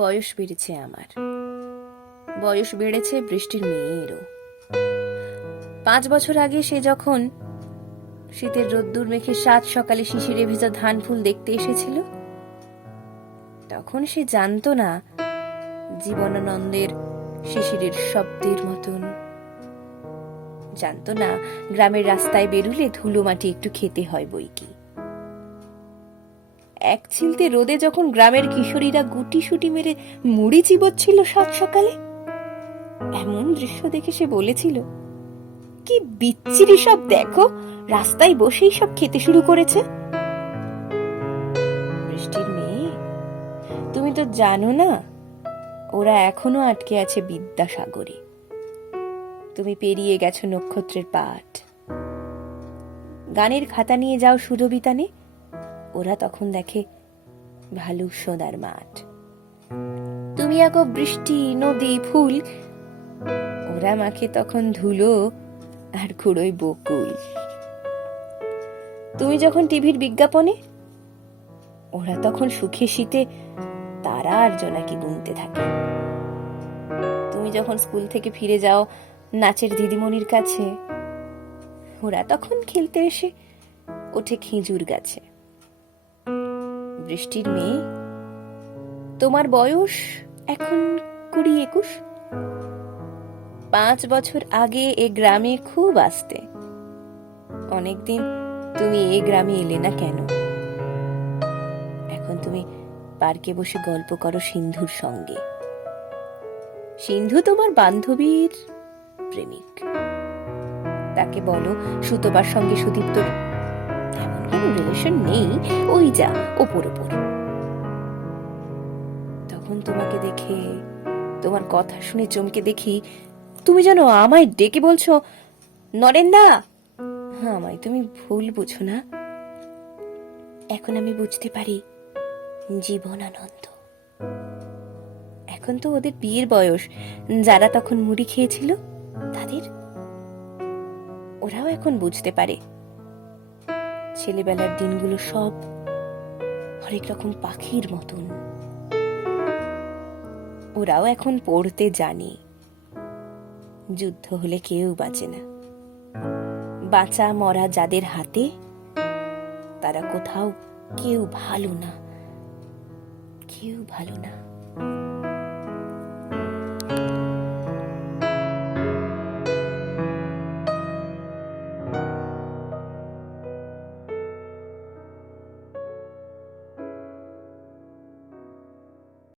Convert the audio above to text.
বয়স বেড়েছে আমার, বয়স বেড়েছে বৃষ্টির মেয়েরও। 5 বছর আগে সে যখন শীতের রোদ্দুর মেখে সাত সকালে শিশিরে ভেজা ধান ফুল দেখতে এসেছিল, তখন সে জানতো না জীবনানন্দের শিশিরের শব্দের মতন, জানতো না গ্রামের রাস্তায় বেরুলে ধুলো মাটি একটু খেতে হয় বই কি। এক ছিলতে রোদে যখন গ্রামের কিশোরীরা গুটি সুটি মেরে মুড়ি চিবোচ্ছিল সাত সকালে, এমন দৃশ্য দেখে সে বলেছিল, কি বিচ্ছিরি সব, দেখো রাস্তায় বসেই সব খেতে শুরু করেছে। বৃষ্টির মেয়ে, তুমি তো জানো না ওরা এখনো আটকে আছে বিদ্যাসাগরে। তুমি পেরিয়ে গেছো নক্ষত্রের পাঠ। গানের খাতা নিয়ে যাও সুরবিতানে, ওরা তখন দেখে ভালুক সোনার মাঠ। তুমি আঁকো বৃষ্টি, নদী, ফুল, ওরা মাখে তখন ধুলো আর কুড়োয় বকুল। তুমি যখন টিভির বিজ্ঞাপনে, ওরা তখন সুখে শীতে তারা আর জোনাকি গুনতে থাকে। তুমি যখন স্কুল থেকে ফিরে যাও নাচের দিদিমণির কাছে, ওরা তখন খেলতে এসে ওঠে খেজুর গাছে। বৃষ্টির মেয়ে, তোমার বয়স এখন 20-21। 5 বছর আগে এ গ্রামে খুব আসতে, অনেকদিন তুমি এ গ্রামে এলে না কেন? এখন তুমি পার্কে বসে গল্প করো সিন্ধুর সঙ্গে। সিন্ধু তোমার বান্ধবীর প্রেমিক। তাকে বলো সুতোবার সঙ্গে সুদীপ্তর এমন কোনো রিলেশন নেই, ওই যা ওপর ওপর। তখন তোমাকে দেখে, তোমার কথা শুনে চমকে দেখি, তুমি যেন আমায় ডেকে বলছো, নরেন্দা। আমায় তুমি ভুল বুঝো না, এখন আমি বুঝতে পারি জীবনানন্দ। এখন তো ওদের বিয়ের বয়স, যারা তখন মুড়ি খেয়েছিল তাদের, ওরাও এখন বুঝতে পারে ছেলেবেলার দিনগুলো সব হরেক রকম পাখির মতন। ওরাও এখন পড়তে জানে যুদ্ধ হলে কেউ বাঁচে না, বাঁচা মরা যাদের হাতে, তারা কোথাও কেউ ভালো না, কেউ ভালো না।